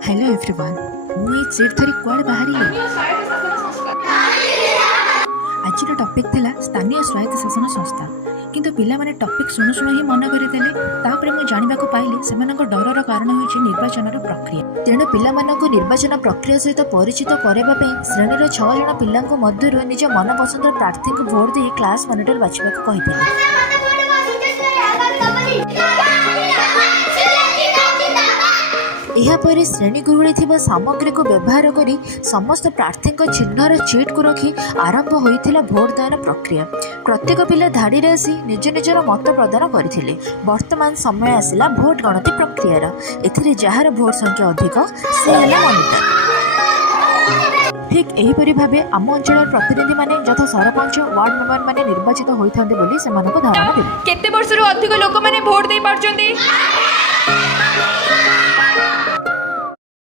Hello everyone मुझे seat धरी कुआड़े बाहरी आज टॉपिक थिला स्थानीय स्वायत्त शासन संस्था किंतु पिला माने टॉपिक शुणु शुणु ही मन करदेले तापर मु जानिबाको पाइली सेमानक डरर कारण होइछि निर्वाचनर प्रक्रिया तेणु पिला मानक निर्वाचन प्रक्रिया सहित परिचित करबा पई श्रेणीर 6 जण पिलांको मध्यरु निज मन पसंद प्रार्थी को वोट दे क्लास मॉनिटर बाछिबाको कहिथिले। यापर श्रेणी गुरुड़ी थी सामग्री को व्यवहार करी समस्त प्रार्थी चिन्हर चिट को रखी आरंभ होता भोटदान प्रक्रिया। प्रत्येक पिला धाड़ी रे आसी निज निजर मत प्रदान करथिले। वर्तमान समय आसिला भोट गणति प्रक्रियार एथिरे जहार भोट संख्या अधिक से है मॉनिटर। ठीक एहीपरि भावे आम अंचल प्रतिनिधि माने यथा सरपंच वार्ड मेंबर माने निर्वाचित होइथांते बोली सेमानको धारणा देले। केते वर्षरु अधिक लोक माने भोट दे पारचंदी।